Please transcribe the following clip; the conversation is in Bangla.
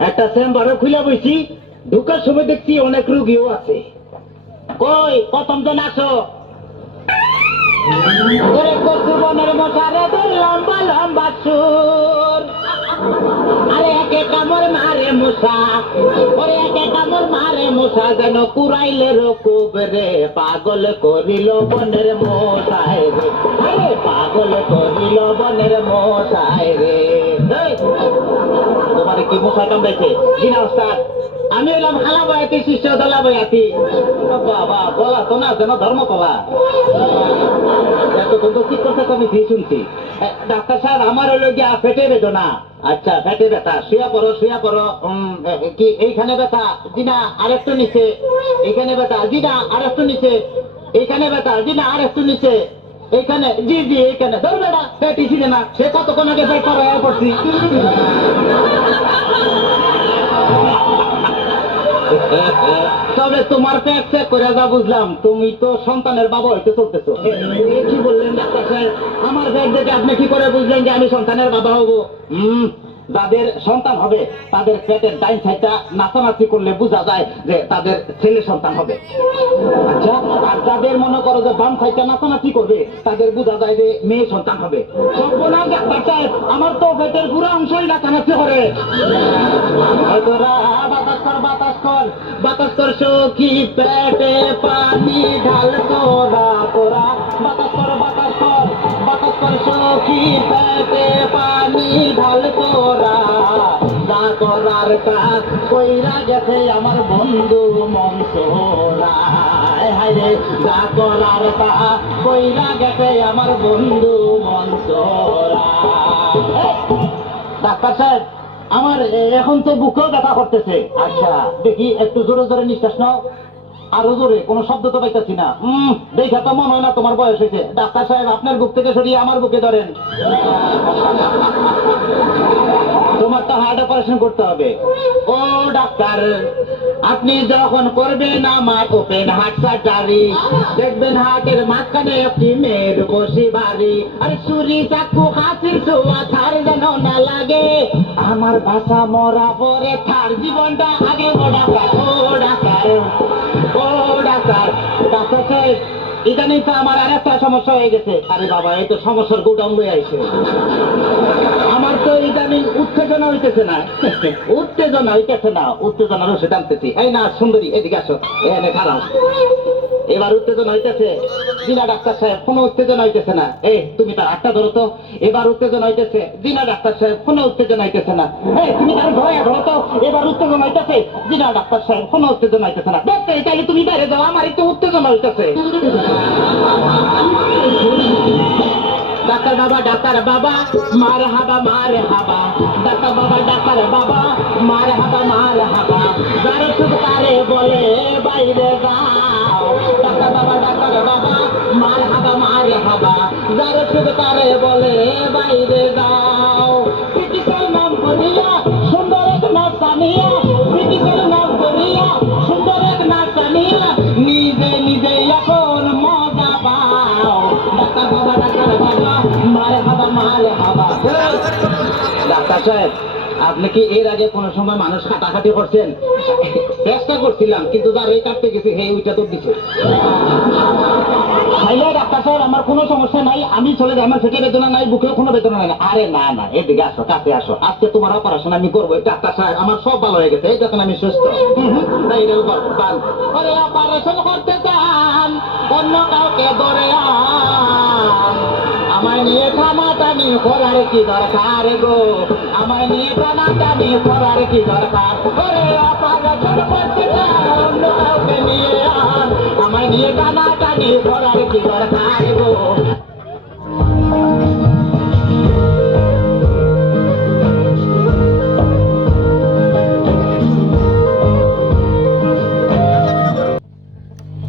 একটা চেম্বারে খুলে বইছি। ঢুকার সময় দেখছি অনেক রুগীও আছে। কই, প্রথম জন আসো। পাগল করিল বনের মশাই রে। পাগল করিল বনের মশাই রে। তোমার কি জিনা ওস্তাদ। আমি এলাম খালা বয়াতি শিষ্য দলা বয়াতি বাবা, বলা তো না যেন ধর্ম এতক্ষণ তো কি করতে আমি ঠিক শুনছি। ডাক্তার সাহেব, আমার হলো গিয়া পেটে বেদনা। আচ্ছা পেটে ব্যথা। শুয়া পড়ো শুয়া পড়ো। কি, এইখানে ব্যথা? জি না, আরেকটু নিচে। এইখানে ব্যথা? জি না, আরেকটু নিচে। এইখানে ব্যথা? জি না, আরেকটু নিচে। এইখানে জি জি, এখানে। ধরবে না পেটি ছিল না সে কতক্ষণ আগে পেট করা পড়ছি? তবে তোমার প্যাক চেক করে যা বুঝলাম, তুমি তো সন্তানের বাবা হইতে চলতেছো। কি বললেন ডাক্তার সাহেব? আমার ব্যাগ দেখে আপনি কি করে বুঝলেন যে আমি সন্তানের বাবা হব? হুম। যাদের সন্তান হবে, তাদের পেটের ডাইন সাইডটা নাচানাচি করলে বোঝা যায় যে তাদের ছেলে সন্তান হবে। আচ্ছা আর যাদের মনে করো যে বাম সাইডটা নাচানাচি করবে, তাদের বোঝা যায় যে মেয়ে সন্তান হবে। সর্বনাশ ডাক্তার আমার তো পেটের পুরো অংশই নাচানাচি করে। বাতাস কর বাতাস কর বাতাস কর সখী পেটে পানি ঢাল তোরা তোরা। বাতাস কর বাতাস কর বাতাস কর সখী পেটে ঢাল তোরা করার কাজ কইরা গেছে আমার বন্ধু মনসোরা। হায় রে যা করার কাজ কইরা গেছে আমার বন্ধু মনসোরা। ডাক্তার সাহেব, আমার এখন তো বুকেও ব্যথা করতেছে। আচ্ছা দেখি একটু জোরে জোরে নিঃশ্বাস নাও। আরও জোরে কোনো শব্দ তো পাইতেছি না। হুম, দেখা তো মনে হয় না তোমার বয়স হয়েছে। ডাক্তার সাহেব, আপনার বুক থেকে সরিয়ে আমার বুকে ধরেন। তোমার তো হার্ট অপারেশন করতে হবে। ও ডাক্তার, আপনি যখন করবেন আমার ওপেন হার্ট সার্জারি, দেখবেন হার্টের মাঝখানে একটি মেয়ের বসি বাড়ি। আরে চুরি, চাকু, হাসির ছোঁয়া, ছাড় যেন না লাগে। আমার ভাষা মরা পরে থার জীবনটা আগে ও ডাক্তার ও ডাক্তার। সাহেব ইদানিং তো আমার আর একটা সমস্যা হয়ে গেছে। আরে বাবা, এই তো সমস্যার গোডাউন হয়ে আইছে। আমার তো ইদানিং উত্তেজনা হইতেছে না। উত্তেজনা হইতেছে না উত্তেজনা রসে টানতেছি। এই না, সুন্দরী, এদিকে আসো। এখানে খারাপ এবার উত্তেজনা হইতেছে। জিনা ডাক্তার সাহেব, কোনো উত্তেজনা হইতেছে না। এই তুমি তার আটটা ধরো তো। এবার উত্তেজনা হইতেছে। জিনা ডাক্তার সাহেব, কোনো উত্তেজনা হইতেছে না। এই তুমি তার ধরে ধরো তো। এবার উত্তেজনা হইতেছে। জিনা ডাক্তার সাহেব, কোনো উত্তেজনা হইতেছে না। দেখতে তাহলে তুমি বাইরে যাও। আমার একটু উত্তেজনা হইতেছে। ডাক্তার বাবা ডাক্তার বাবা, মার হাবা মার হাবা। ডাক্তার বাবা ডাক্তার বাবা, মার হাবা মার হাবা। যার শুধু তারে সাহেব, আপনি কি এর আগে কোন সময় মানুষ কাটাকাটি করছেন? চেষ্টা করছিলাম, কিন্তু যার এই কাটতে গেছে, হে ওইটা তো দিছে ডাক্তার সাহেব আমার কোনো সমস্যা নাই, আমি চলে যাই, আমার পেটে বেদনা নাই, বুকেও কোনো বেদনা নাই। আরে না না, এদিকে আসো, কাছে আসো। আজকে তোমার অপারেশন আমি করব। ডাক্তার সাহেব আমার সব ভালো হয়ে গেছে যখন আমি সুস্থ। অপারেশন করতে চান, অন্য কাউকে ধরে আন। নিয়ে টানা টানি করার কি দরকার গো? আমার নিয়ে টানা টানি করার কি দরকার? ওরে অন্য কাউকে নিয়ে আন আমায় নিয়ে টানা টানি করার